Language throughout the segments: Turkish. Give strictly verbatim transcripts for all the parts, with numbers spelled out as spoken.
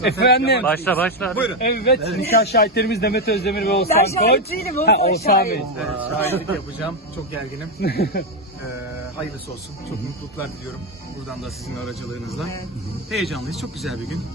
Efendim. Başla başla. Buyurun. Evet, nikah şahitlerimiz Demet Özdemir ve Oğuzhan Ben Koç. şahit değilim, Ha, Oğuzhan Oğuzhan şahit. Bey. Evet, şahitlik yapacağım. Çok gerginim. Ee, hayırlısı olsun. Çok mutluluklar diliyorum. Buradan da sizin aracılığınızla. Heyecanlıyız. Çok güzel bir gün.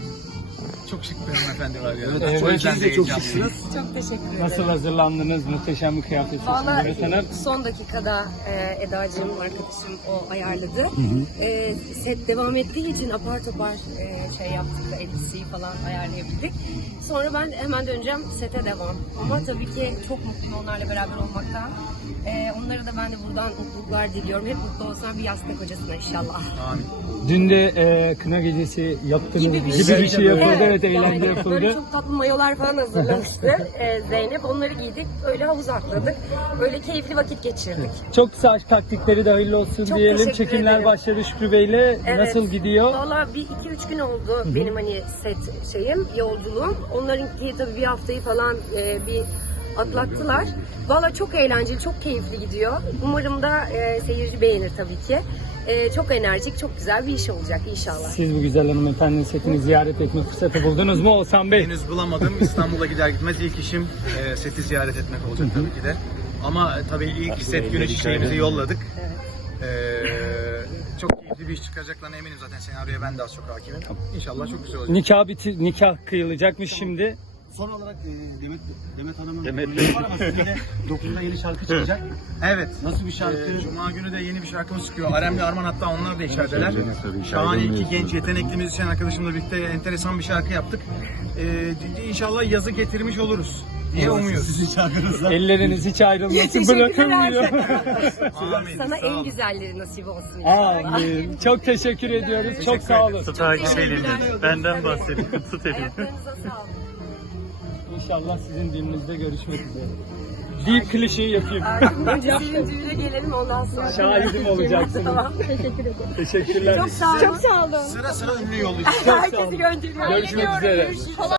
Çok şık bir hanımefendi var ya. Evet, o yüzden siz de de çok heyecanlıyım. Çok teşekkür ederim. Nasıl hazırlandınız? Muhteşem bir kıyafet seçimi Demet Hanım. Valla son dakikada e, Eda'cığım arkadaşım o ayarladı. E, set devam ettiği için apar topar e, şey yaptık da elbiseyi falan ayarlayabildik. Sonra ben hemen döneceğim sete devam. Ama tabii ki çok mutluyum onlarla beraber olmaktan. E, onlara da ben de buradan mutluluklar diliyorum. Hep mutlu olsunlar bir yastık kocasına inşallah. Amin. Dün de e, kına gecesi yaptınız Gibi bir gibi şey, bir şey yapıldı. Evet, Evet, eğlence yani yapıldı. Böyle çok tatlı mayolar falan hazırlamıştı e, Zeynep. Onları giydik. Öyle havuz atladık. Öyle keyifli vakit geçirdik. Çok kısa aşk taktikleri de hayırlı olsun Çok diyelim. teşekkür Çekimler ederim. başladı Şükrü Bey'le. Evet. Nasıl gidiyor? Valla bir iki üç gün oldu benim hani set şeyim, yolculuğum. Onlarınki tabii bir haftayı falan e, bir atlattılar. Valla çok eğlenceli, çok keyifli gidiyor. Umarım da e, seyirci beğenir tabii ki. E, çok enerjik, çok güzel bir iş olacak inşallah. Siz bu güzel hanımefendinin setini ziyaret etme fırsatı buldunuz mu Oğuzhan Bey? Henüz bulamadım. İstanbul'a gider gitmez ilk işim e, seti ziyaret etmek olacak tabii ki de. Ama e, tabii ilk set günü çiçeğimizi yolladık. E, çok keyifli bir iş çıkaracaklarına eminim zaten. Senaryoya ben de az çok hakimim. İnşallah çok güzel olacak. Nikah biti nikah kıyılacakmış şimdi. Son olarak e, Demet Demet Hanım'ın Demet Demet var ama sizde dokuzda yeni şarkı çıkacak. Evet. Nasıl bir şarkı? Ee, Cuma günü de yeni bir şarkımız çıkıyor. Arem'le Arman hatta onlar da içerideler. Şahane iki genç yetenekli müzisyen arkadaşımla birlikte enteresan bir şarkı yaptık. Ee, inşallah yazı getirmiş oluruz diye umuyoruz. Sizin şarkınızdan. Elleriniz hiç ayrılmasın, Teşekkürler bırakılmıyor. Amin. Sana Sağ en olun. güzelleri nasip olsun inşallah. Amin. Çok teşekkür ediyoruz. Çok sağ olun. Tut takip elini. Benden bahsedin. Tut elini. Ayaklarınıza sağlık. İnşallah sizin düğününüzde görüşmek üzere. Deyip klişeyi yapayım. Önce sizin düğüne gelelim ondan sonra. Şahidim olacaksınız. Tamam, teşekkür ederim. Teşekkürler. Çok sağ olun. Çok sağ olun. Sıra sıra ünlü yollayacağız. Çok sağ Herkesi olun. gönderiyorum. Görüşmek üzere.